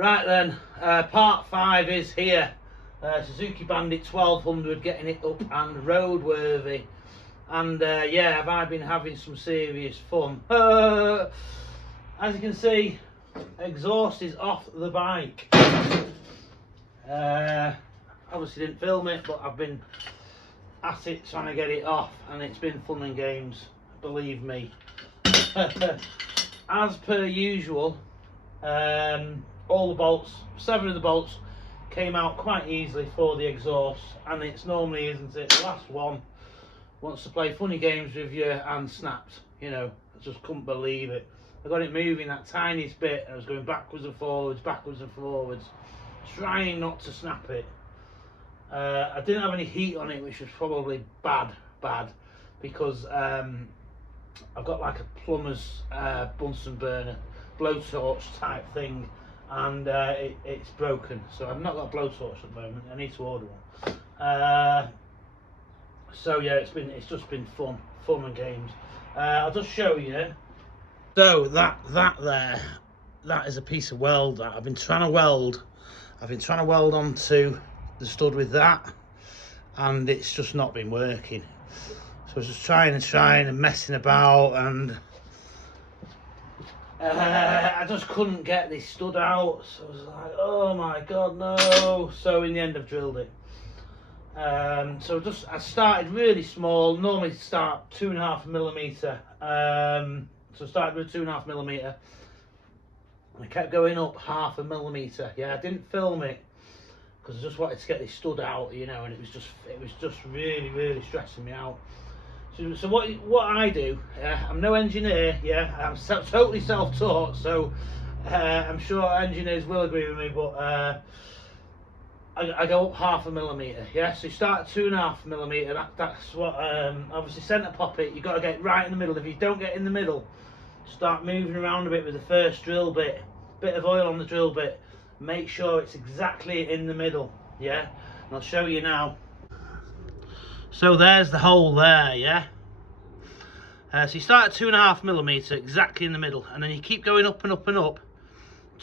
Right then, part 5 is here. Suzuki Bandit 1200, getting it up and roadworthy. And yeah, I've been having some serious fun. As you can see, exhaust is off the bike. Obviously didn't film it, but I've been at it trying to get it off, and it's been fun and games, believe me. As per usual, all the bolts, 7 of the bolts came out quite easily for the exhaust, and it's normally, isn't it, the last one wants to play funny games with you and snapped. You know, I just couldn't believe it. I got it moving that tiniest bit, and I was going backwards and forwards, trying not to snap it. I didn't have any heat on it, which was probably bad, because I've got like a plumber's Bunsen burner, blowtorch type thing, and it's broken, so I've not got a blowtorch at the moment. I need to order one. So yeah, it's just been fun and games. I'll just show you. So that is a piece of weld that I've been trying to weld. I've been trying to weld onto the stud with that, and it's just not been working. So I was just trying and messing about, and I just couldn't get this stud out. So I was like, oh my god, no. So in the end I've drilled it. So I started really small. Normally start 2.5mm. So I started with 2.5mm. I kept going up 0.5mm. Yeah, I didn't film it because I just wanted to get this stud out, you know, and it was just really stressing me out. So what I do, I'm no engineer, yeah, I'm totally self-taught, so I'm sure engineers will agree with me, but I go up 0.5mm, yeah. So you start at 2.5mm. That's what obviously centre pop it. You got to get right in the middle. If you don't get in the middle, start moving around a bit with the first drill bit of oil on the drill bit. Make sure it's exactly in the middle, yeah. And I'll show you now. So there's the hole there, yeah. So you start at 2.5mm, exactly in the middle, and then you keep going up and up and up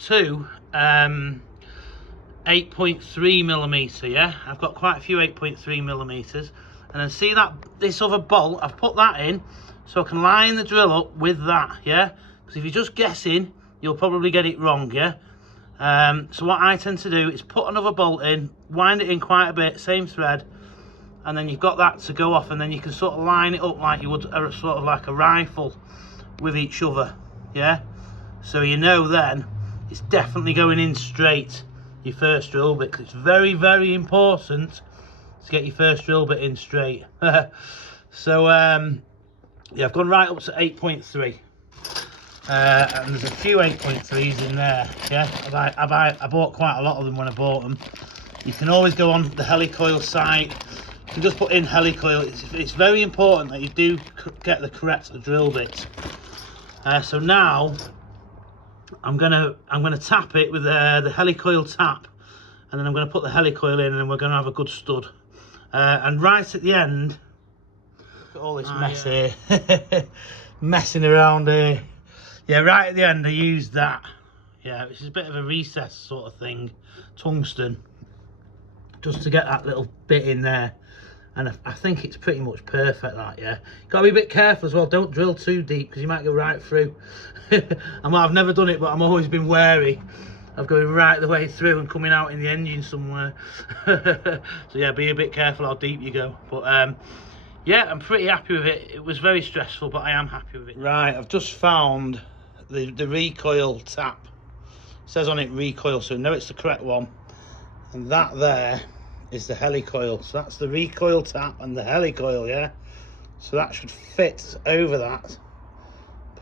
to 8.3mm, yeah. I've got quite a few 8.3mm, and then see that this other bolt, I've put that in so I can line the drill up with that, yeah. Because if you're just guessing, you'll probably get it wrong, yeah. So what I tend to do is put another bolt in, wind it in quite a bit, same thread, and then you've got that to go off, and then you can sort of line it up like you would sort of like a rifle with each other, yeah. So you know then it's definitely going in straight, your first drill bit, because it's very important to get your first drill bit in straight. So yeah, I've gone right up to 8.3. And there's a few 8.3s in there, yeah. I bought quite a lot of them when I bought them. You can always go on the helicoil site. You can just put in helicoil. It's very important that you do get the correct drill bit. So now I'm gonna tap it with the helicoil tap, and then I'm gonna put the helicoil in, and then we're gonna have a good stud. And right at the end, look at all this mess here, messing around here. Yeah, right at the end I used that, yeah, which is a bit of a recess sort of thing, tungsten, just to get that little bit in there. And I think it's pretty much perfect, that, yeah. Got to be a bit careful as well, don't drill too deep because you might go right through. I've never done it, but I've always been wary of going right the way through and coming out in the engine somewhere. So yeah, be a bit careful how deep you go. But yeah, I'm pretty happy with it. It was very stressful, but I am happy with it. Right, I've just found the recoil tap. It says on it recoil, so I know it's the correct one. And that there is the helicoil. So that's the recoil tap and the helicoil, yeah. So that should fit over that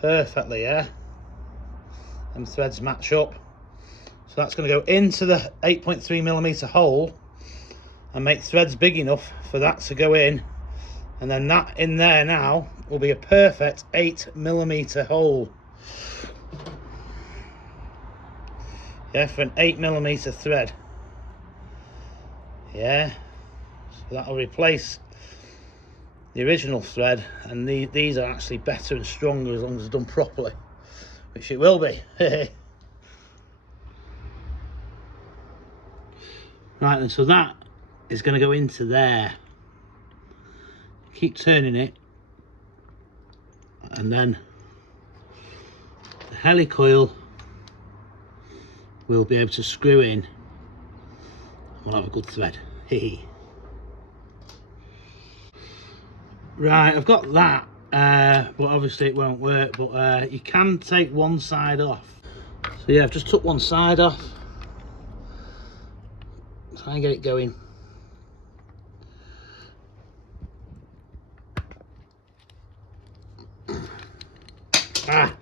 perfectly, yeah. And threads match up. So that's going to go into the 8.3mm hole and make threads big enough for that to go in. And then that in there now will be a perfect 8mm hole. Yeah, for an 8mm thread. Yeah, so that'll replace the original thread, and these are actually better and stronger as long as it's done properly, which it will be. Right then, so that is going to go into there. Keep turning it, and then the helicoil will be able to screw in. We'll have a good thread. Right, I've got that, but obviously it won't work, but you can take one side off. So yeah, I've just took one side off. Try and get it going. Ah!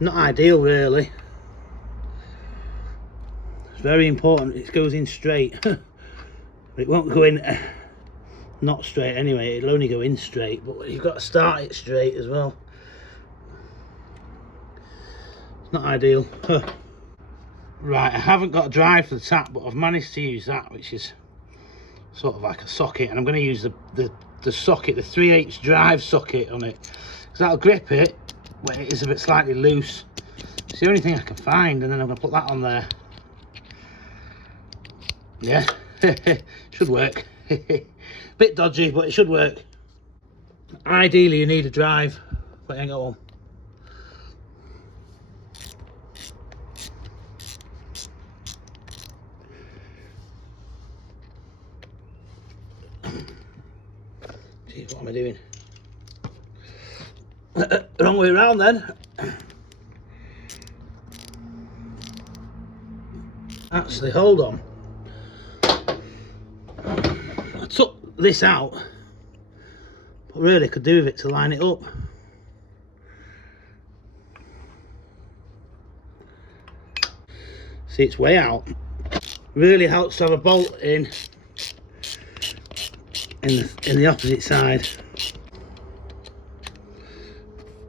Not ideal really. It's very important it goes in straight. It won't go in not straight anyway, it'll only go in straight, but you've got to start it straight as well. It's not ideal. Right, I haven't got a drive for the tap, but I've managed to use that, which is sort of like a socket, and I'm going to use the socket, the 3/8 drive socket on it, because that'll grip it when it is a bit slightly loose. It's the only thing I can find, and then I'm going to put that on there. Yeah, should work. Bit dodgy, but it should work. Ideally you need a drive, but I ain't got one. Jeez, what am I doing? Wrong way around then. Actually, hold on. I took this out, but really could do with it to line it up. See, it's way out. Really helps to have a bolt in the opposite side.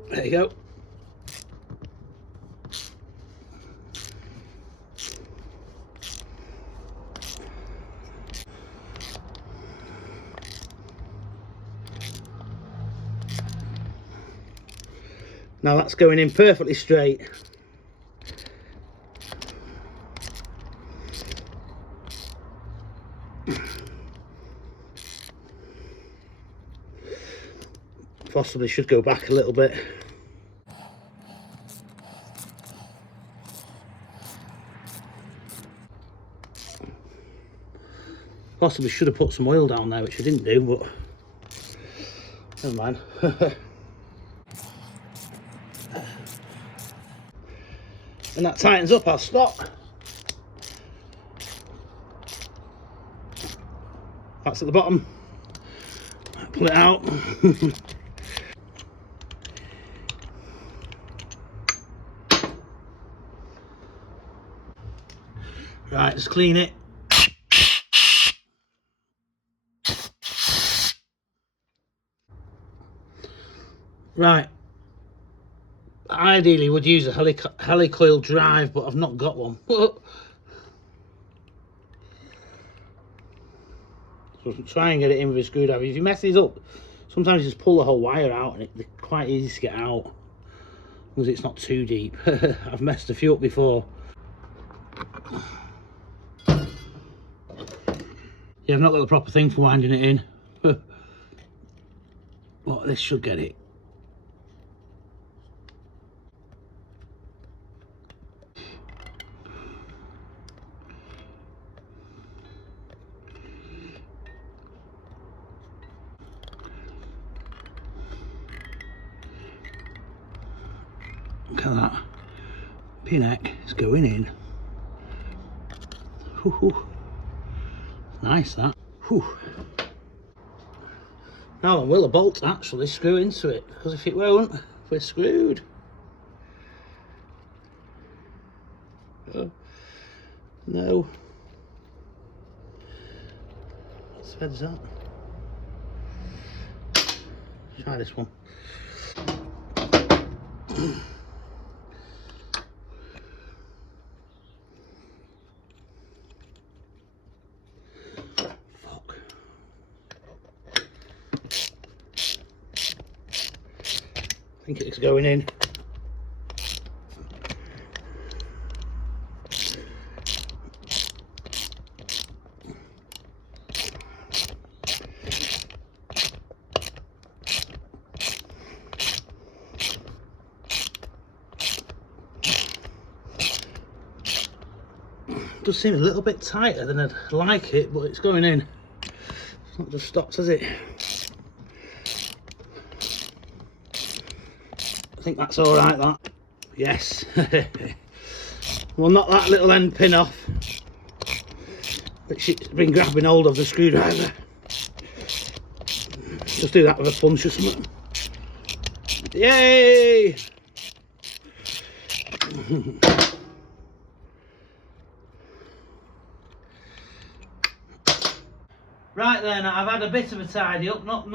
There you go. Now that's going in perfectly straight. Possibly should go back a little bit. Possibly should have put some oil down there, which I didn't do, but never mind. And that tightens up, I'll stop. That's at the bottom. Pull it out. Right, just clean it. Right. Ideally would use a helicoil drive, but I've not got one. So try and get it in with a screwdriver. If you mess these up, sometimes you just pull the whole wire out, and they're quite easy to get out, because it's not too deep. I've messed a few up before. Yeah, I've not got the proper thing for winding it in. Well, this should get it. Look at that. Pinneck is going in. Whew. Nice that. Whew. Now will the bolt actually screw into it? Because if it won't, we're screwed. Oh, no. What thread is that? Try this one. think it's going in. Does seem a little bit tighter than I'd like it, but it's going in. It's not just stopped, has it? I think that's all right, that. Yes. We'll knock that little end pin off, which it's been grabbing hold of the screwdriver. Just do that with a punch or something. Yay! Right then, I've had a bit of a tidy up, not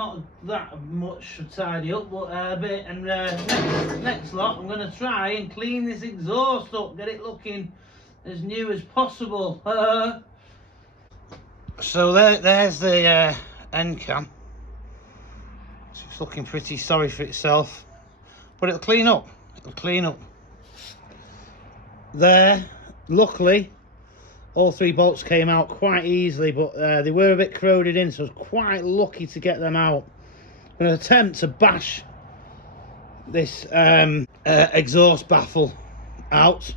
that much to tidy up, but a bit. And next lot, I'm going to try and clean this exhaust up, get it looking as new as possible. So there's the end cam. It's looking pretty sorry for itself, but it'll clean up. It'll clean up. There, luckily, all 3 bolts came out quite easily, but they were a bit corroded in, so I was quite lucky to get them out. I'm going to attempt to bash this exhaust baffle out.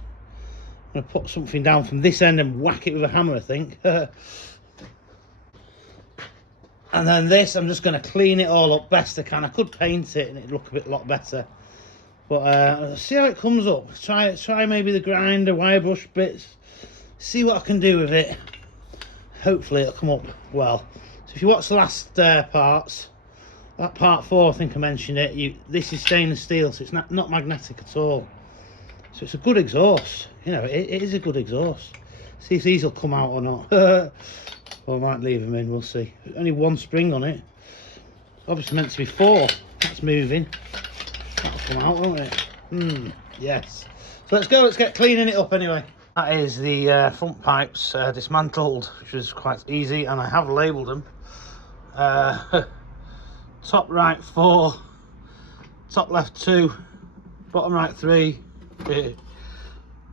I'm going to put something down from this end and whack it with a hammer, I think. And then this, I'm just going to clean it all up best I can. I could paint it and it'd look a lot better. But see how it comes up. Try maybe the grinder, wire brush bits. See what I can do with it. Hopefully it'll come up well. So if you watch the last parts, that part 4, I think I mentioned it, this is stainless steel, so it's not magnetic at all. So it's a good exhaust. You know, it is a good exhaust. See if these will come out or not. Or I might leave them in, we'll see. There's only 1 spring on it. Obviously meant to be 4. That's moving. That'll come out, won't it? Yes. So let's get cleaning it up anyway. That is the front pipes dismantled, which was quite easy, and I have labelled them. Top right 4, top left 2, bottom right 3,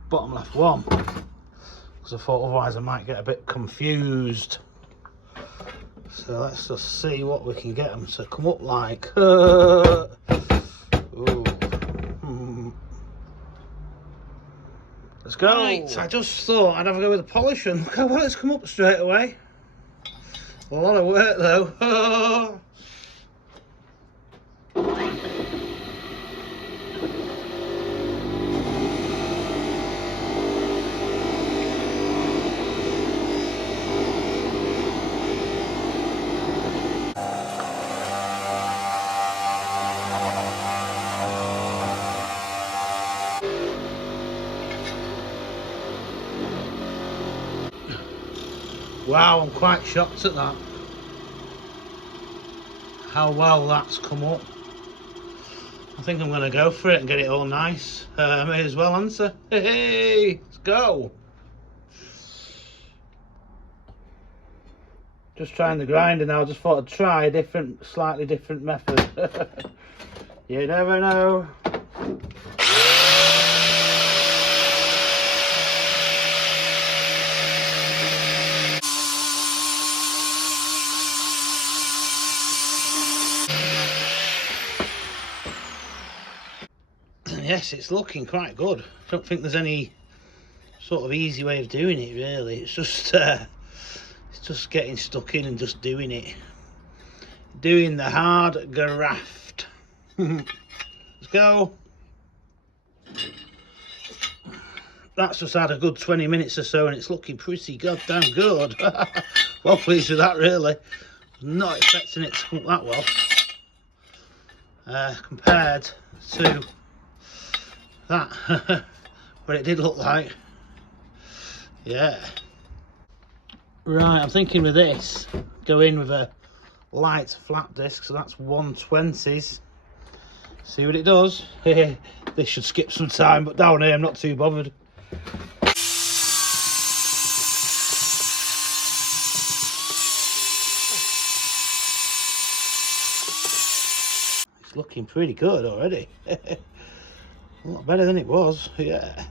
bottom left 1. Because I thought otherwise I might get a bit confused. So let's just see what we can get them to come up like. Let's go. Right, I just thought I'd have a go with the polish, and look how well it's come up straight away. A lot of work though. Wow, I'm quite shocked at that. How well that's come up. I think I'm going to go for it and get it all nice. May as well answer. Hey, let's go. Just trying the grinder now. I just thought I'd try a slightly different method. You never know. Yes, it's looking quite good. I don't think there's any sort of easy way of doing it really. It's just getting stuck in and just doing it. Doing the hard graft. Let's go. That's just had a good 20 minutes or so and it's looking pretty goddamn good. Well pleased with that really. Not expecting it to come up that well. Compared to that. What it did look like. Yeah. Right, I'm thinking with this, go in with a light flat disc, so that's 120s. See what it does. This should skip some time, but down here I'm not too bothered. it's looking pretty good already. A lot better than it was, yeah.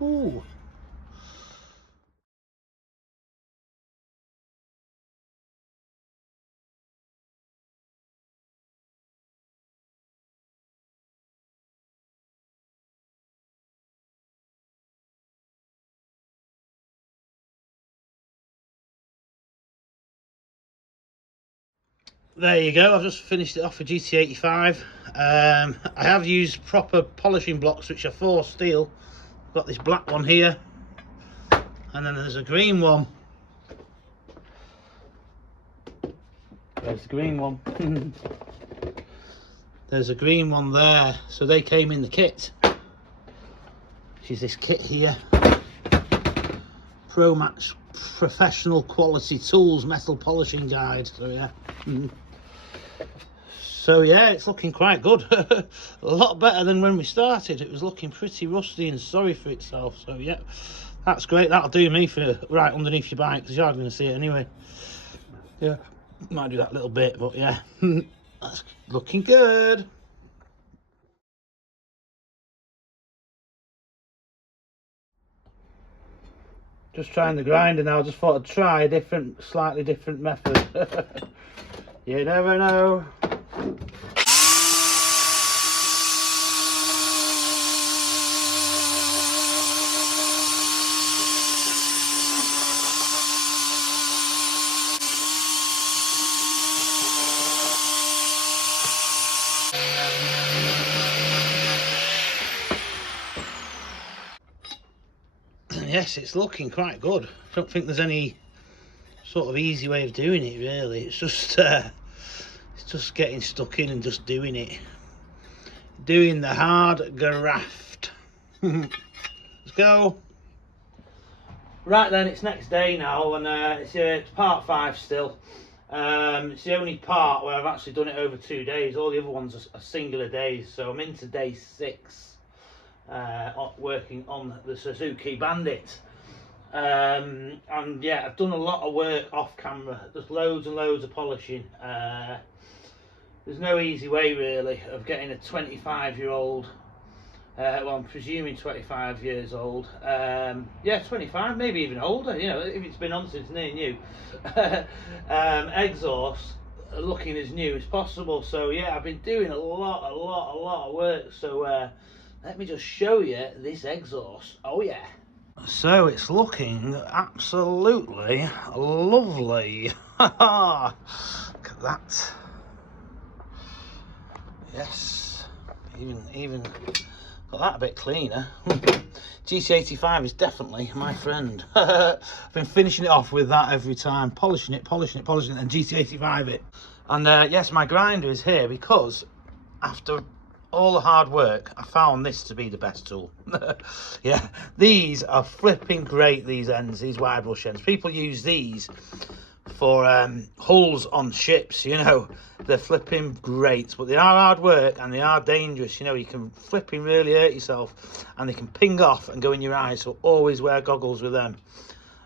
Ooh. There you go, I've just finished it off with GT85. I have used proper polishing blocks, which are 4 steel. I've got this black one here, and then there's a green one. There's the green one. There's a green one there, so they came in the kit, which is this kit here. Pro Max Professional Quality Tools Metal Polishing Guide, so yeah. So yeah, it's looking quite good. A lot better than when we started. It was looking pretty rusty and sorry for itself. So yeah, that's great. That'll do me for right underneath your bike, because you're going to see it anyway. Yeah, might do that little bit, but yeah, that's looking good. Just trying the grinder now. Just thought I'd try a different, slightly different method. You never know. Yes, it's looking quite good. I don't think there's any sort of easy way of doing it really. It's just getting stuck in and just doing it. Doing the hard graft. Let's go. Right then, it's next day now, and it's part 5 still. It's the only part where I've actually done it over 2 days. All the other ones are singular days, so I'm into day 6. Working on the Suzuki Bandit, and yeah, I've done a lot of work off camera. There's loads and loads of polishing. There's no easy way really of getting a 25-year-old, well, I'm presuming 25 years old, yeah, 25, maybe even older, you know, if it's been on since near new, exhaust looking as new as possible. So yeah, I've been doing a lot of work. So let me just show you this exhaust. Oh yeah. So it's looking absolutely lovely. Look at that. Yes. Even got that a bit cleaner. GT85 is definitely my friend. I've been finishing it off with that every time, polishing it, and GT85 it. And yes, my grinder is here because after all the hard work, I found this to be the best tool. Yeah, these are flipping great, these ends, these wide brush ends. People use these for hulls on ships, you know. They're flipping great, but they are hard work and they are dangerous, you know. You can flipping really hurt yourself, and they can ping off and go in your eyes, so always wear goggles with them.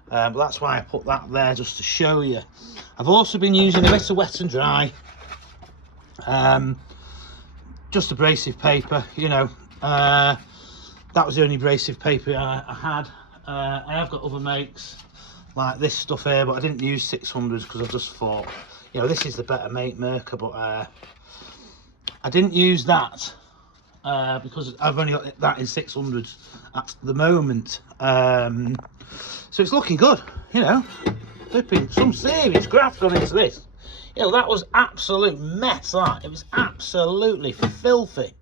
But that's why I put that there, just to show you. I've also been using a bit of wet and dry, just abrasive paper, you know. That was the only abrasive paper I had. I have got other makes like this stuff here, but I didn't use 600s because I just thought, you know, this is the better make Merca, but I didn't use that because I've only got that in 600s at the moment. So it's looking good, you know. Flipping some serious graft on into this. You know, that was absolute mess, that. It was absolutely filthy.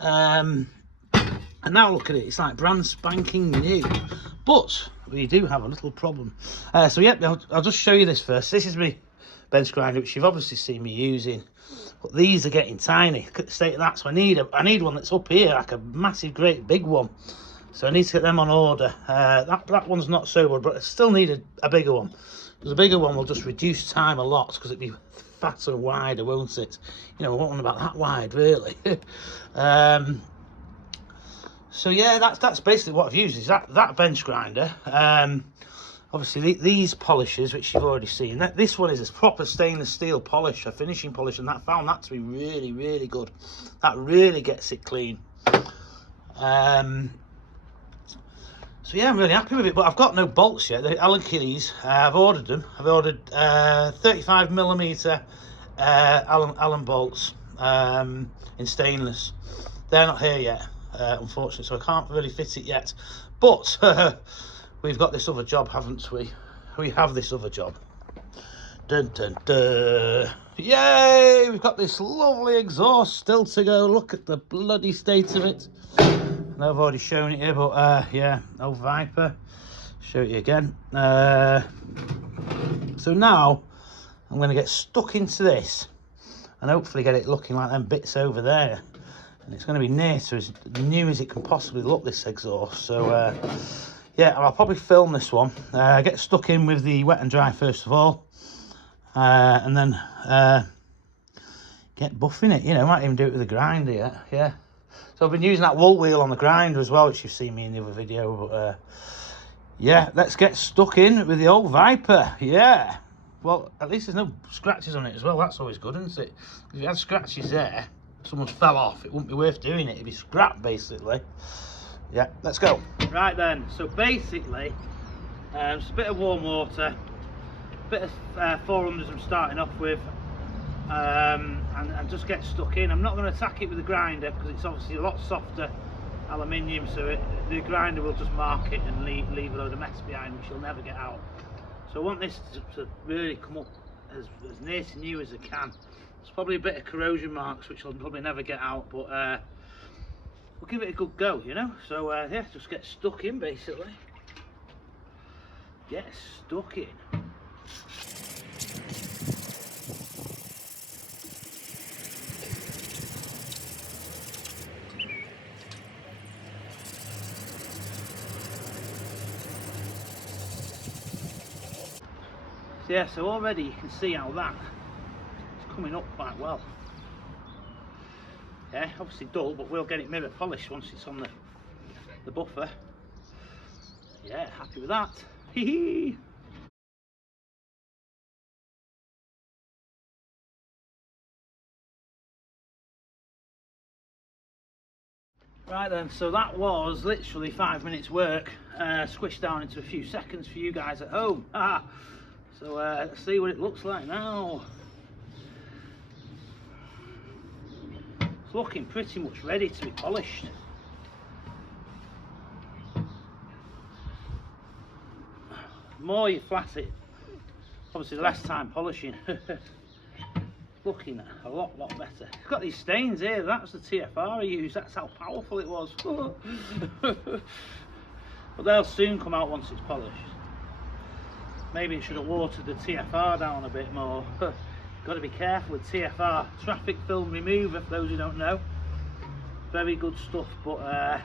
And now look at it, it's like brand spanking new. But we do have a little problem. So yeah, I'll just show you this first. This is my bench grinder, which you've obviously seen me using. But these are getting tiny. Look at the state of that. So I need one that's up here, like a massive, great big one. So I need to get them on order. That one's not so good, but I still need a bigger one. Because a bigger one will just reduce time a lot, because it'll be fatter and wider, won't it? You know, I want one about that wide, really. So yeah, that's basically what I've used, is that bench grinder. obviously these polishes, which you've already seen, this one is a proper stainless steel polish, a finishing polish, and I found that to be really, really good. That really gets it clean. So yeah, I'm really happy with it, but I've got no bolts yet. The Allen keys, I've ordered them. I've ordered 35mm Allen bolts in stainless. They're not here yet, unfortunately, so I can't really fit it yet. But we've got this other job, haven't we? We have this other job. Dun, dun, dun. Yay! We've got this lovely exhaust still to go. Look at the bloody state of it. I've already shown it here, but yeah, old Viper. Show it you again. So now I'm going to get stuck into this and hopefully get it looking like them bits over there. And it's going to be near to as new as it can possibly look, this exhaust. So yeah, I'll probably film this one. Get stuck in with the wet and dry first of all, and then get buffing it. You know, might even do it with a grinder. Yeah. So I've been using that wool wheel on the grinder as well, which you've seen me in the other video. But yeah, let's get stuck in with the old Viper. Yeah. Well, at least there's no scratches on it as well. That's always good, isn't it? If you had scratches there, someone fell off, it wouldn't be worth doing it. It'd be scrap, basically. Yeah, let's go. Right then, so basically, just a bit of warm water, a bit of 400s I'm starting off with, and just get stuck in. I'm not going to attack it with the grinder because it's obviously a lot softer aluminium, so the grinder will just mark it and leave a load of mess behind which you'll never get out. So I want this to really come up as near to new as I can. There's probably a bit of corrosion marks which I'll probably never get out, but we'll give it a good go, you know. So yeah, just get stuck in basically. Get stuck in. So yeah, so already you can see how that is coming up quite well. Yeah, obviously dull, but we'll get it mirror polished once it's on the buffer. Yeah, happy with that. Hee. Right then, so that was literally 5 minutes work, squished down into a few seconds for you guys at home. So let's see what it looks like now. It's looking pretty much ready to be polished. The more you flat it, obviously the less time polishing. Looking a lot better. It's got these stains here. That's the TFR I used. That's how powerful it was. But they'll soon come out once it's polished. Maybe it should have watered the TFR down a bit more. Got to be careful with TFR, traffic film remover, for those who don't know. Very good stuff, but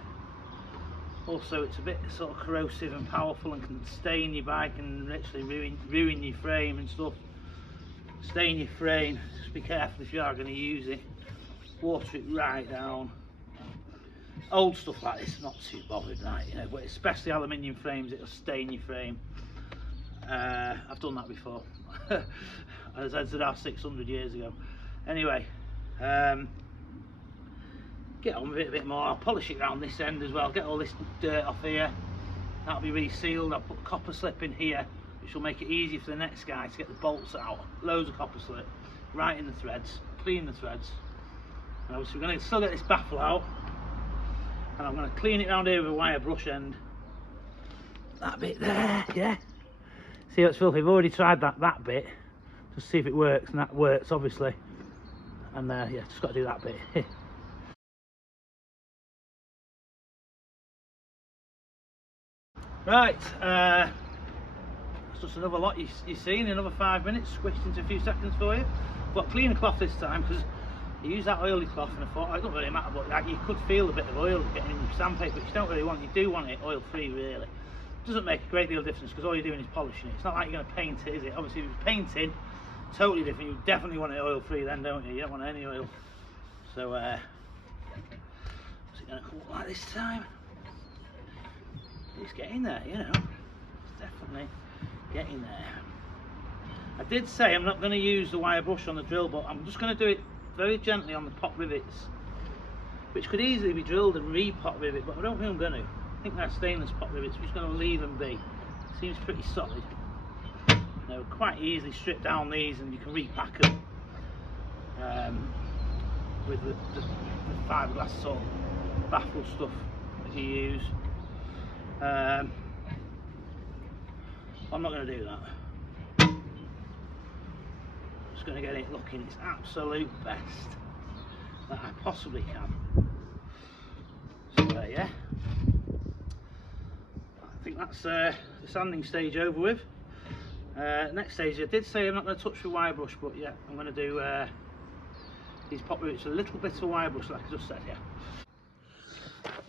also it's a bit sort of corrosive and powerful and can stain your bike and literally ruin your frame and stuff. Stain your frame. Just be careful if you are going to use it. Water it right down. Old stuff like this, not too bothered, right? You know, but especially aluminium frames, it'll stain your frame. I've done that before. As I did 600 years ago. Anyway, get on with it a bit more. I'll polish it around this end as well. Get all this dirt off here. That'll be resealed. I'll put copper slip in here, which will make it easy for the next guy to get the bolts out. Loads of copper slip, right in the threads, clean the threads. And obviously we're going to still get this baffle out, and I'm going to clean it around here with a wire brush end. That bit there, yeah. See how it's filthy? I've already tried that bit, just see if it works, and that works obviously. And yeah, just got to do that bit. Right, that's just another lot you've seen, another 5 minutes, squished into a few seconds for you. I've got clean cloth this time because you use that oily cloth and I thought, it doesn't really matter, but like, you could feel a bit of oil getting in your sandpaper, which you don't really want. You do want it oil free really. It doesn't make a great deal of difference because all you're doing is polishing it. It's not like you're going to paint it, is it? Obviously if it's painting, totally different. You definitely want it oil free then, don't you? You don't want any oil. So is it going to come up like this time? It's getting there, you know. It's definitely getting there. I did say I'm not going to use the wire brush on the drill, but I'm just going to do it very gently on the pot rivets, which could easily be drilled and re-pot rivet, but I don't think I'm going to. I think they're stainless pot rivets. I'm just going to leave them be. Seems pretty solid. You know, quite easily strip down these and you can repack them with the fiberglass sort of baffle stuff that you use. I'm not going to do that. I'm just going to get it looking its absolute best that I possibly can. So yeah, I think that's the sanding stage over with. Next stage, I did say I'm not going to touch the wire brush, but yeah, I'm going to do these pot rivets a little bit of wire brush like I just said here.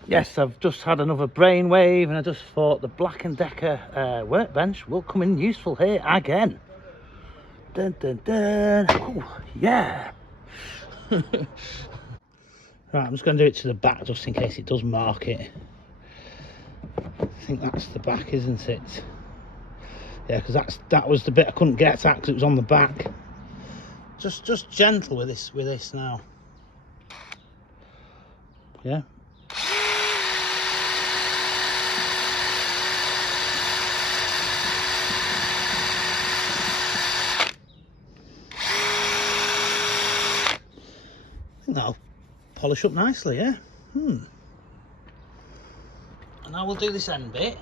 Yes, I've just had another brainwave and I just thought the Black & Decker workbench will come in useful here again. Dun dun dun. Ooh, yeah. Right, I'm just going to do it to the back just in case it does mark it. I think that's the back, isn't it? Yeah, because that was the bit I couldn't get at because it was on the back. Just gentle with this now. Yeah. I think that'll polish up nicely, yeah. And now we'll do this end bit.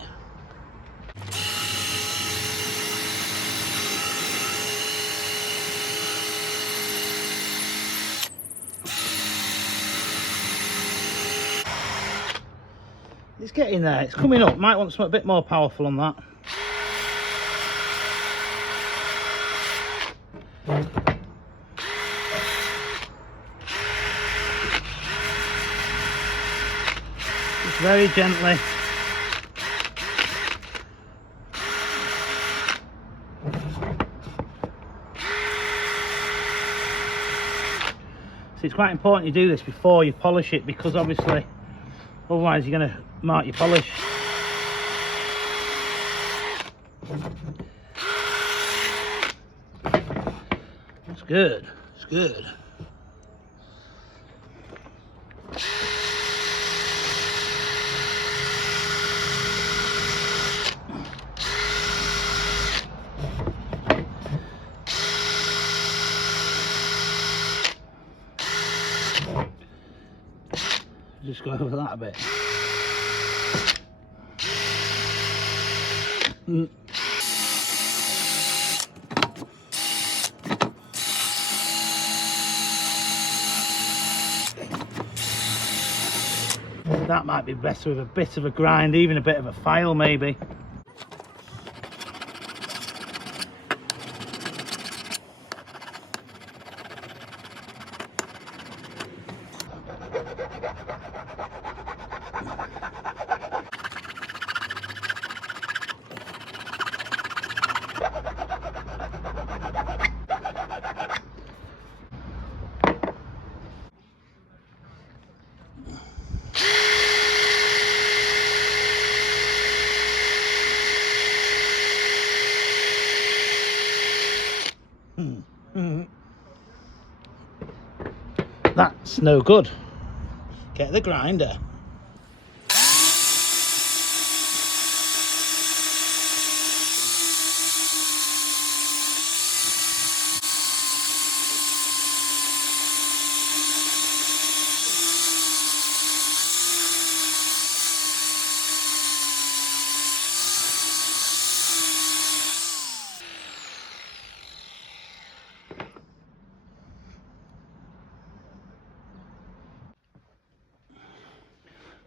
It's getting there, it's coming up. Might want something a bit more powerful on that. Just very gently. So it's quite important you do this before you polish it, because obviously otherwise you're going to mark your polish. It's good, it's good. Just go over that a bit. That might be better with a bit of a grind, even a bit of a file maybe. That's no good. Get the grinder.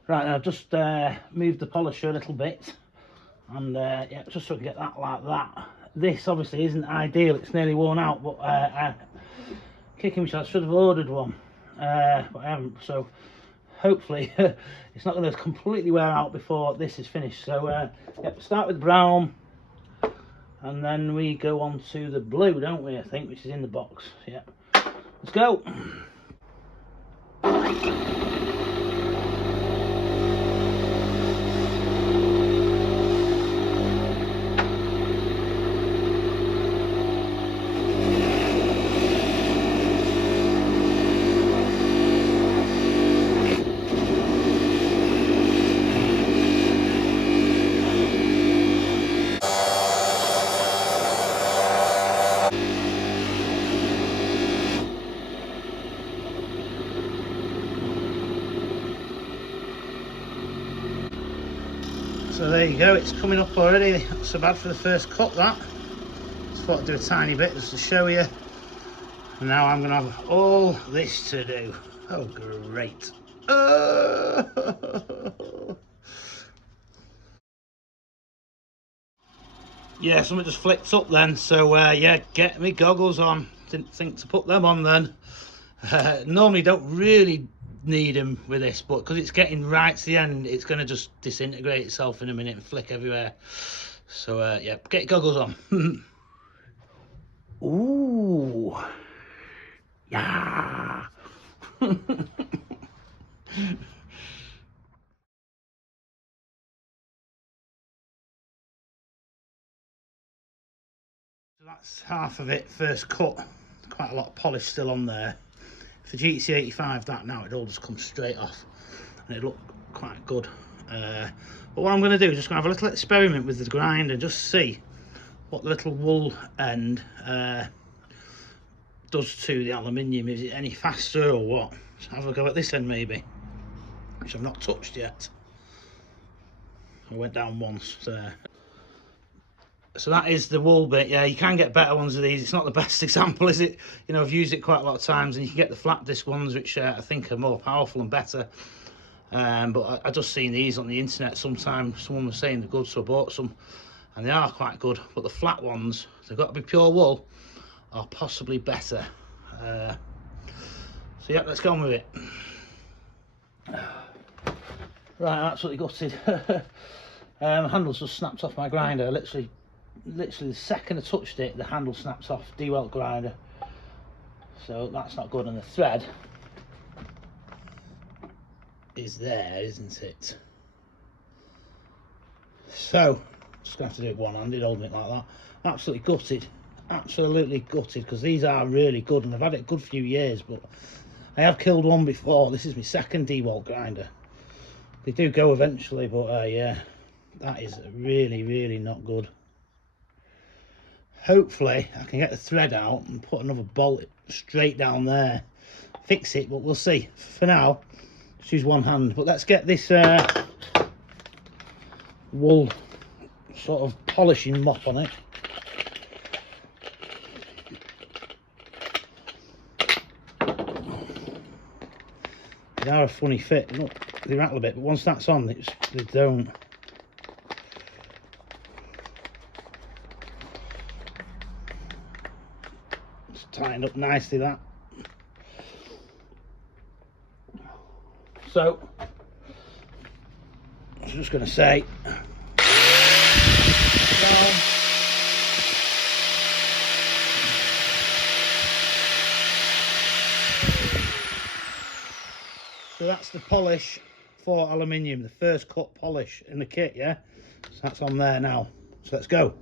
Right, I've just moved the polisher a little bit, and yeah, just so I can get that like that. This obviously isn't ideal, it's nearly worn out, but kicking myself, I should have ordered one, but I haven't, so hopefully it's not going to completely wear out before this is finished. So yeah, start with brown, and then we go on to the blue, don't we, I think, which is in the box. Yeah, let's go. there you go, it's coming up already. Not so bad for the first cut, that. Just thought I'd do a tiny bit just to show you. And now I'm going to have all this to do. Oh, great. Yeah, something just flicked up then. So, yeah, get me goggles on. Didn't think to put them on then. Normally don't really need them with this, but because it's getting right to the end, it's going to just disintegrate itself in a minute and flick everywhere. So, yeah, get your goggles on. Ooh. Yeah. So that's half of it, first cut. Quite a lot of polish still on there. For GT85, that now it'll just come straight off and it'll look quite good. But what I'm going to do is just going to have a little experiment with the grinder and just see what the little wool end does to the aluminium. Is it any faster or what? So have a go at this end maybe, which I've not touched yet. I went down once there. So that is the wool bit. Yeah, you can get better ones of these. It's not the best example, is it? You know, I've used it quite a lot of times, and you can get the flat disc ones, which I think are more powerful and better. But I just seen these on the internet sometime. Someone was saying they're good, so I bought some, and they are quite good. But the flat ones, they've got to be pure wool, are possibly better. So yeah, let's go on with it. Right, I'm absolutely gutted. Handles just snapped off my grinder. Literally the second I touched it, the handle snaps off. DeWalt grinder. So that's not good. And the thread is there, isn't it? So just gonna have to do it one-handed, holding it like that. Absolutely gutted. Absolutely gutted, because these are really good, and I've had it a good few years, but I have killed one before. This is my second DeWalt grinder. They do go eventually, but yeah, that is really not good. Hopefully I can get the thread out and put another bolt straight down there, fix it, but we'll see. For now, just use one hand. But let's get this wool sort of polishing mop on it. They are a funny fit. Look, they rattle a bit, but once that's on, they don't. It's tightened up nicely, that. So, I was just going to say, so that's the polish for aluminium, the first cut polish in the kit, yeah? So that's on there now. So let's go.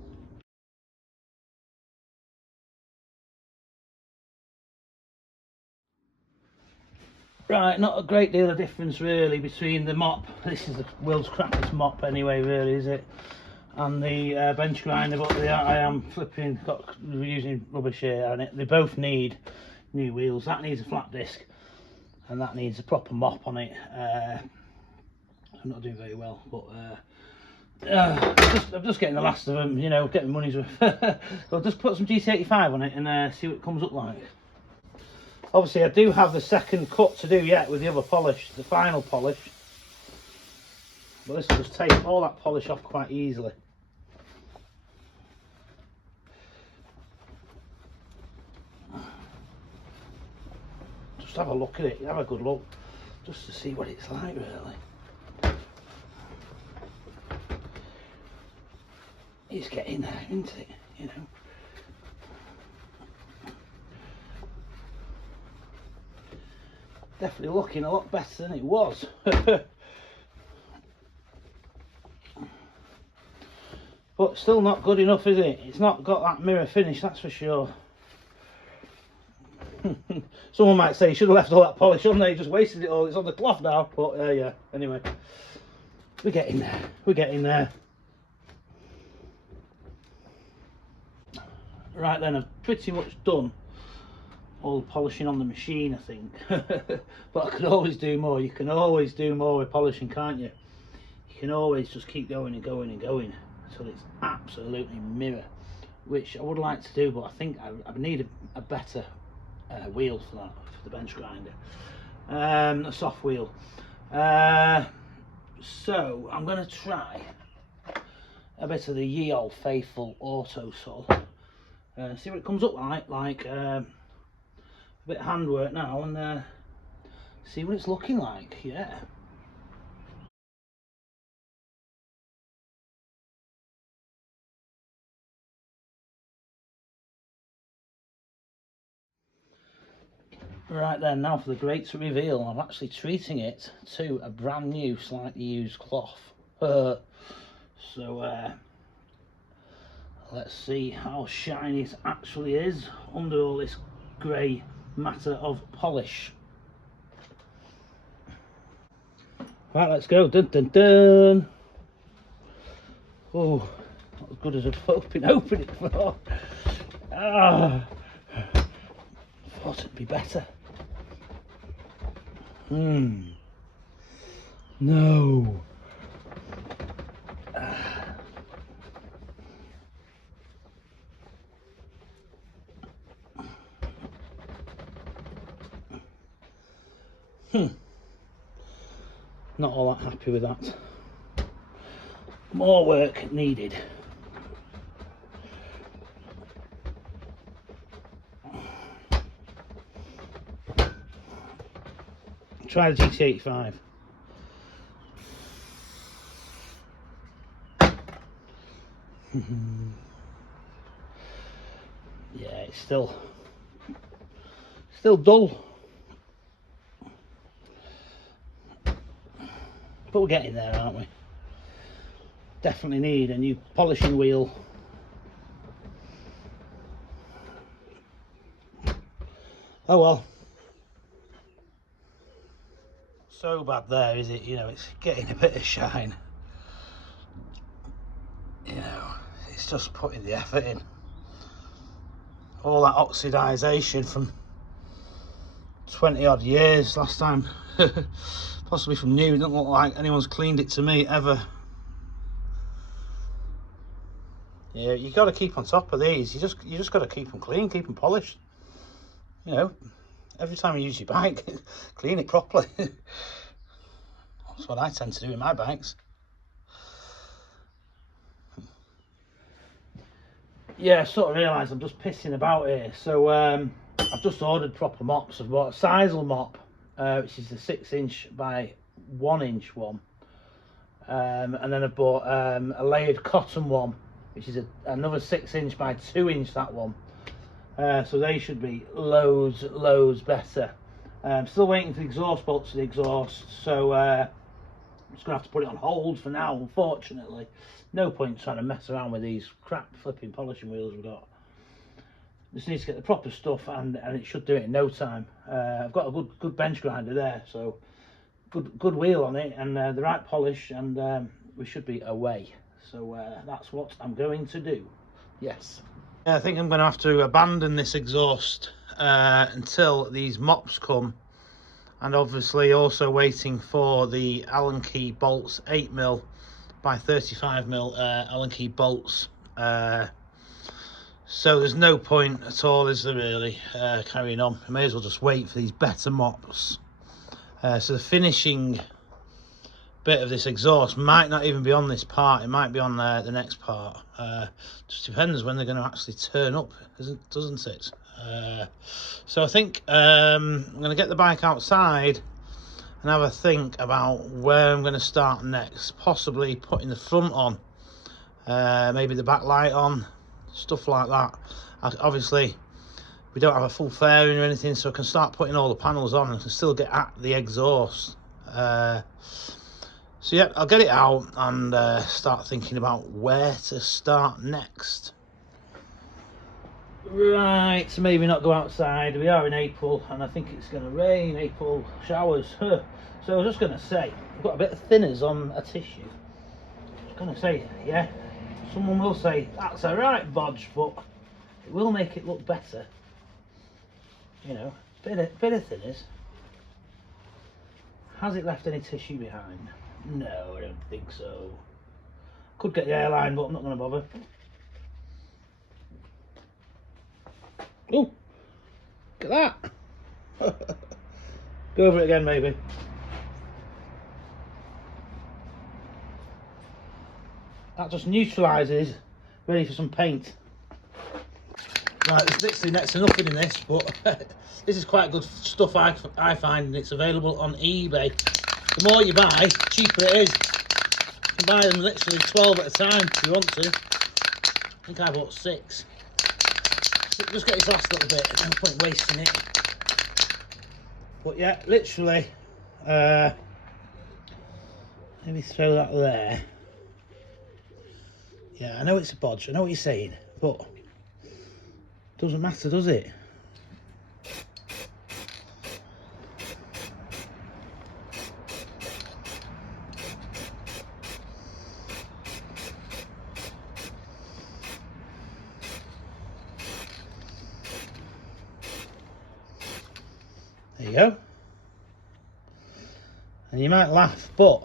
Right, not a great deal of difference really between the mop. This is the world's crappiest mop anyway, really, is it? And the bench grinder, but I am using rubbish here, and they both need new wheels. That needs a flat disc, and that needs a proper mop on it. I'm not doing very well, but I'm just getting the last of them, you know, getting money's worth. I'll just put some GT85 on it and see what it comes up like. Obviously I do have the second cut to do yet with the other polish, the final polish, but this will just take all that polish off quite easily. Just have a look at it, have a good look, just to see what it's like really. It's getting there, isn't it, you know. Definitely looking a lot better than it was. But still not good enough, is it? It's not got that mirror finish, that's for sure. Someone might say you should have left all that polish on there, you just wasted it all. It's on the cloth now, but yeah, anyway. We're getting there, we're getting there. Right then, I've pretty much done all the polishing on the machine, I think. But I could always do more. You can always do more with polishing, can't you? You can always just keep going and going and going until it's absolutely mirror, which I would like to do, but I think I need a better wheel for that, for the bench grinder, a soft wheel. So I'm going to try a bit of the ye old faithful auto sol, see what it comes up like a bit of handwork now, and see what it's looking like. Yeah. Right then, now for the great reveal. I'm actually treating it to a brand new, slightly used cloth. So let's see how shiny it actually is under all this grey matter of polish. Right, let's go. Dun dun dun. Oh, not as good as I'd hoping it for. Ah, thought it'd be better. No. Not all that happy with that. More work needed. Try the GT85. Yeah, it's still dull, but we're getting there, aren't we? Definitely need a new polishing wheel. Oh well. So bad there, is it? You know, it's getting a bit of shine. You know, it's just putting the effort in. All that oxidisation from 20 odd years last time, possibly from new. It doesn't look like anyone's cleaned it to me ever. Yeah, you got to keep on top of these. You just got to keep them clean, keep them polished. You know, every time you use your bike, clean it properly. That's what I tend to do with my bikes. Yeah, I sort of realised I'm just pissing about here. So I've just ordered proper mops. I've bought a Sisal mop, which is a 6" by 1" one. And then I bought a layered cotton one, which is another 6" by 2", that one. So they should be loads better. Still waiting for the exhaust bolts to the exhaust, so I'm just gonna have to put it on hold for now, unfortunately. No point trying to mess around with these crap flipping polishing wheels we've got. Just need to get the proper stuff, and it should do it in no time. I've got a good bench grinder there, so good wheel on it, and the right polish, and we should be away. So that's what I'm going to do. Yes. I think I'm going to have to abandon this exhaust until these mops come, and obviously also waiting for the Allen key bolts, 8mm by 35mm Allen key bolts. So there's no point at all, is there really, carrying on? I may as well just wait for these better mops. So the finishing bit of this exhaust might not even be on this part, it might be on the next part. Just depends when they're going to actually turn up, doesn't it? So I think I'm going to get the bike outside and have a think about where I'm going to start next. Possibly putting the front on, maybe the back light on, stuff like that. Obviously we don't have a full fairing or anything, so I can start putting all the panels on and can still get at the exhaust. So yeah, I'll get it out and start thinking about where to start next. Right, so maybe not go outside. We are in April and I think it's going to rain. April showers. So I was just going to say, I've got a bit of thinners on a tissue. I was going to say, yeah, someone will say that's a right bodge, but it will make it look better. You know, bit of thinners. Has it left any tissue behind? No, I don't think so. Could get the airline, but I'm not going to bother. Oh, look at that. Go over it again, maybe. That just neutralises, ready for some paint. Right, there's literally next to nothing in this, but this is quite good stuff I find, and it's available on eBay. The more you buy, the cheaper it is. You can buy them literally 12 at a time if you want to. I think I bought 6. So just get this last little bit, no point wasting it. But yeah, literally, maybe throw that there. Yeah, I know it's a bodge, I know what you're saying, but doesn't matter, does it? There you go. And you might laugh, but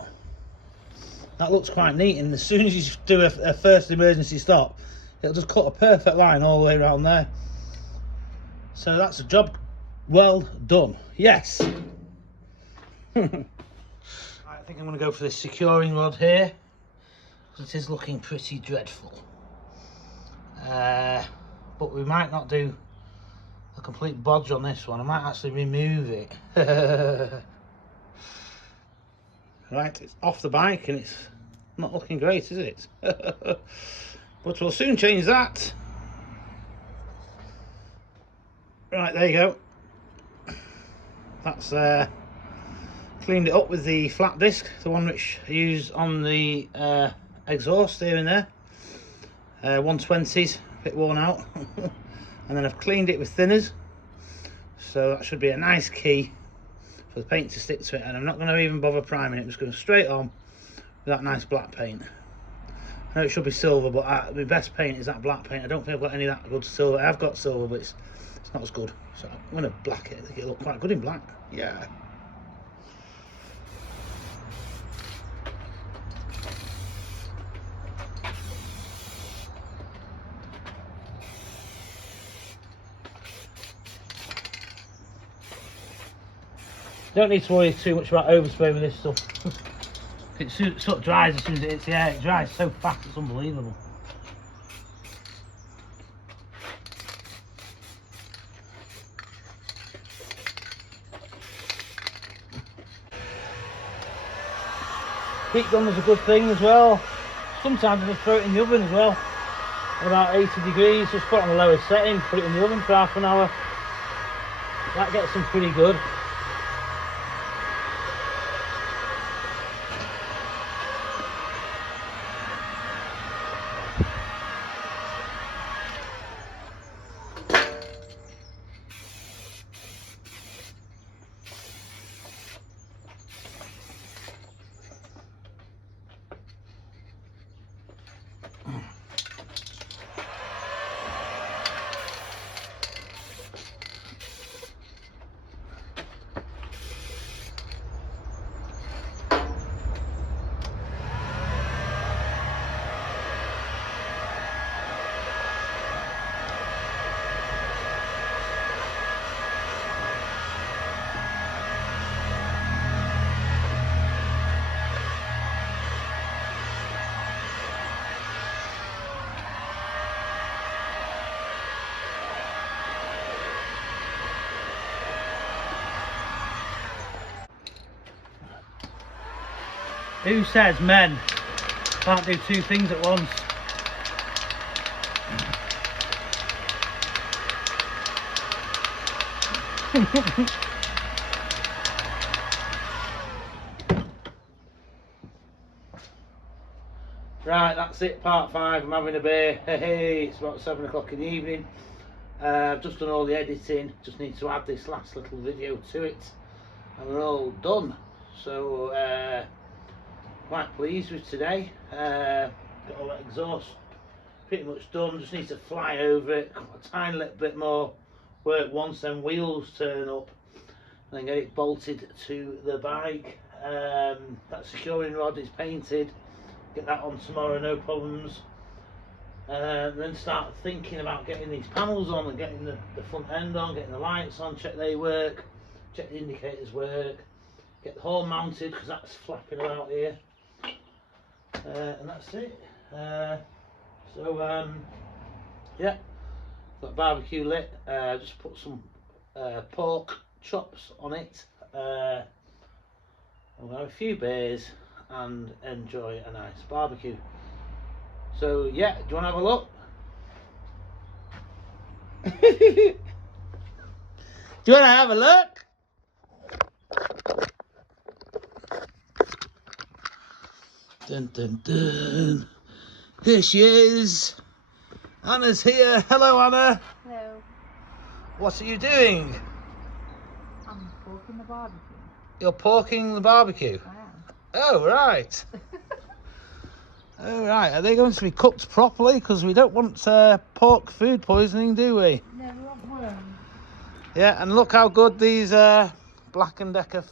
that looks quite neat, and as soon as you do a first emergency stop, it'll just cut a perfect line all the way around there. So that's a job well done. Yes. I think I'm going to go for this securing rod here, because it is looking pretty dreadful. But we might not do a complete bodge on this one. I might actually remove it. Right, it's off the bike and it's not looking great, is it? But we'll soon change that. Right, there you go. That's cleaned it up with the flat disc, the one which I use on the exhaust here and there. 120s, a bit worn out. And then I've cleaned it with thinners, so that should be a nice key for the paint to stick to it. And I'm not going to even bother priming it, I'm just going straight on with that nice black paint. I know it should be silver, but my best paint is that black paint. I don't think I've got any of that good silver. I've got silver, but it's not as good, so I'm going to black it. I think it'll look quite good in black. Yeah. Don't need to worry too much about overspray with this stuff. It sort of dries as soon as it hits the air. It dries so fast, it's unbelievable. Heat gun was a good thing as well. Sometimes I just throw it in the oven as well. At about 80 degrees, just put it on the lowest setting, put it in the oven for half an hour. That gets them pretty good. Who says men can't do two things at once? Right, that's it, part 5. I'm having a beer. Hey, it's about 7 o'clock in the evening. I've just done all the editing, just need to add this last little video to it, and we're all done. So, quite pleased with today. Got all that exhaust pretty much done, just need to fly over it, got a tiny little bit more work once them wheels turn up, and then get it bolted to the bike. That securing rod is painted. Get that on tomorrow, no problems. Then start thinking about getting these panels on and getting the front end on, getting the lights on, check they work, check the indicators work, get the horn mounted because that's flapping about here. And that's it. Yeah, got barbecue lit. Just put some pork chops on it. We'll have a few beers and enjoy a nice barbecue. So yeah, do you want to have a look? Do you want to have a look? Dun dun dun. Here she is. Anna's here. Hello, Anna. Hello. What are you doing? I'm porking the barbecue. You're porking the barbecue? I am. Oh, right. Oh, right. Are they going to be cooked properly? Because we don't want pork food poisoning, do we? No, we want worms. Yeah, and look how good these Black & Decker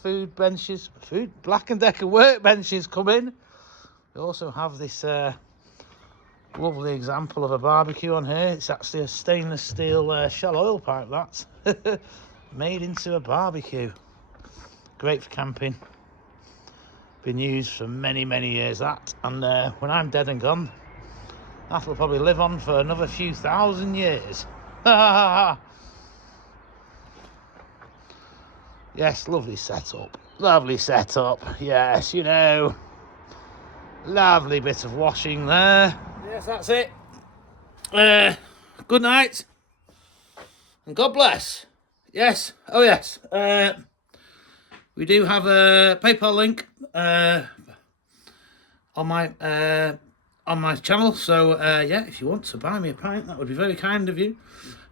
Black & Decker workbenches come in. We also have this lovely example of a barbecue on here. It's actually a stainless steel Shell oil pipe, that's made into a barbecue. Great for camping. Been used for many, many years, that. And when I'm dead and gone, that'll probably live on for another few thousand years. Yes, lovely setup. Lovely setup. Yes, you know. Lovely bit of washing there. Yes, that's it. Good night. And God bless. Yes. Oh, yes. We do have a PayPal link on my channel. So, yeah, if you want to buy me a pint, that would be very kind of you.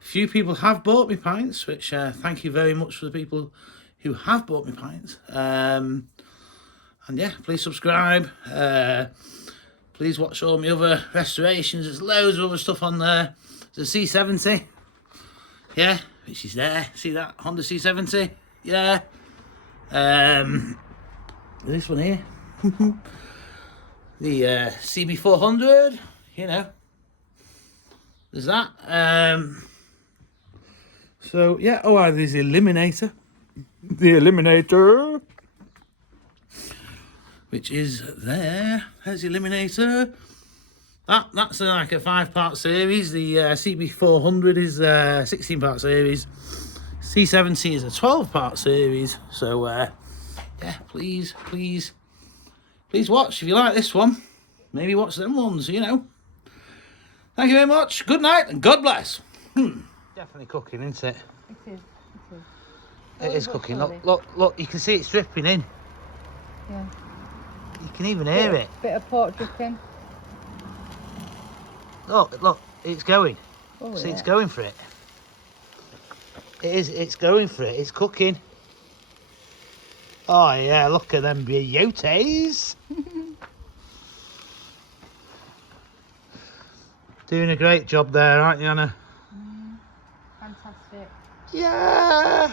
A few people have bought me pints, which thank you very much for the people who have bought me pints. And yeah, please subscribe. Please watch all my other restorations. There's loads of other stuff on there. There's a C70. Yeah, which is there. See that? Honda C70. Yeah. This one here. The CB400. You know. There's that. So, yeah. Oh, there's the Eliminator. The Eliminator. Which is there. There's the Eliminator. That's like a 5-part series. The CB400 is a 16-part series. C70 is a 12-part series. So, yeah, please watch. If you like this one, maybe watch them ones, you know. Thank you very much. Good night and God bless. Definitely cooking, isn't it? It is. It is cooking. Look, you can see it's dripping in. Yeah. You can even hear it. Bit of pork dripping. Look, it's going. Oh, See, yeah. it's going for it. It's going for it. It's cooking. Oh, yeah, look at them beauties. Doing a great job there, aren't you, Anna? Fantastic. Yeah.